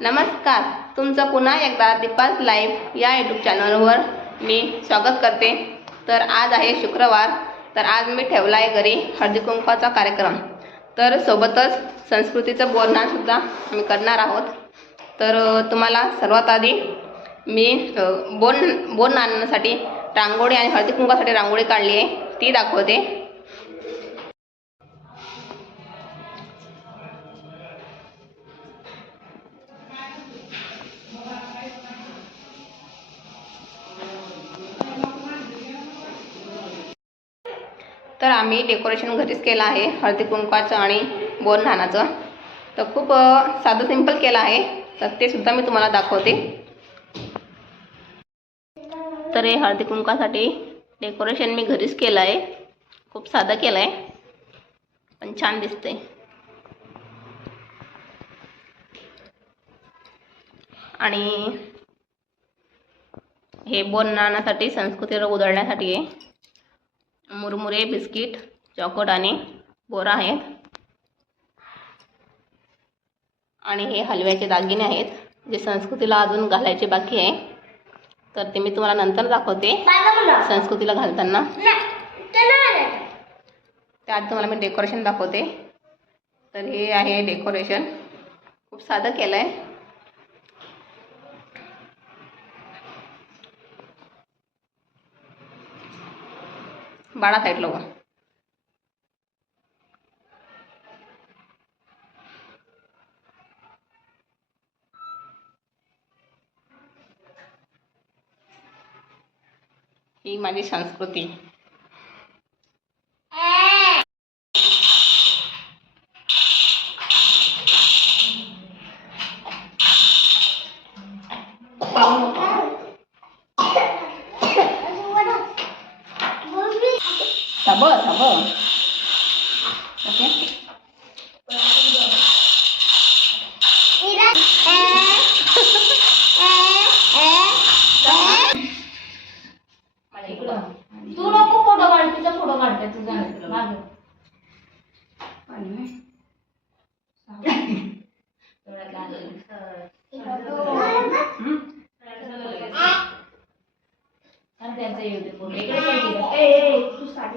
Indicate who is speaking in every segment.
Speaker 1: नमस्कार. तुमचं पुन्हा एकदा दीपास लाईव्ह या यूट्यूब चॅनलवर मी स्वागत करते. तर आज आहे शुक्रवार. तर आज मी ठेवला आहे घरी हळदी कुंकवाचा कार्यक्रम. तर सोबतच संस्कृतीचं बोलणंसुद्धा आम्ही करणार आहोत. तर तुम्हाला सर्वात आधी मी बोन बोन आणण्यासाठी रांगोळी आणि हळदी कुंकवासाठी रांगोळी काढली आहे. ती दाखवते. तर आम्ही डेकोरेशन घरीच केलं आहे हळदी कुंकवाचं आणि बोर नानाचं तर खूप साधं सिंपल केलं आहे. तर ते सुद्धा मी तुम्हाला दाखवते. तर हे हळदी कुंकवासाठी डेकोरेशन मी घरीच केलं आहे. खूप साधं केलं आहे पण छान दिसते आणि हे बोन नाण्यासाठी संस्कृतीला उधळण्यासाठी आहे मुरमुरे बिस्किट चॉकोट आणि बोरा आहेत. आणि हे हलव्याचे दागिने आहेत जे संस्कृतीला अजून घालायचे बाकी आहे. तर ते मी तुम्हाला नंतर दाखवते संस्कृतीला घालताना. त्यात तुम्हाला मी डेकोरेशन दाखवते. तर हे आहे डेकोरेशन. खूप साधं केलं आहे बाळा साईड लोक ही माझी संस्कृती. थांब थांब. ओके.
Speaker 2: तू नको फोटो काढ तुझा फोटो काढते तुझा मागे. डोळ्यात लागलं. आणि त्यांचा येऊ दे फोटो. इकडे सर तिकडं. ए, ए, तू start.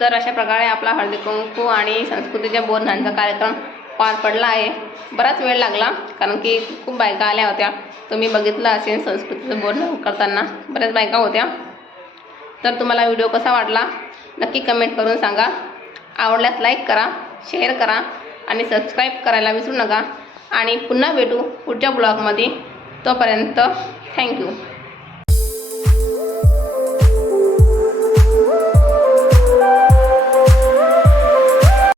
Speaker 1: तर अशा प्रकारे आपला हळदी कुंकू आणि संस्कृतीच्या बोधनांचा कार्यक्रम पार पडला आहे. बराच वेळ लागला कारण की खूप बायका आल्या होत्या. तुम्ही बघितलं असेल संस्कृतीचं बोधन करताना बऱ्याच बायका होत्या. तर तुम्हाला व्हिडिओ कसा वाटला नक्की कमेंट करून सांगा. आवडल्यास लाईक करा शेअर करा आणि सबस्क्राईब करायला विसरू नका. आणि पुन्हा भेटू पुढच्या ब्लॉगमध्ये. तोपर्यंत थँक्यू.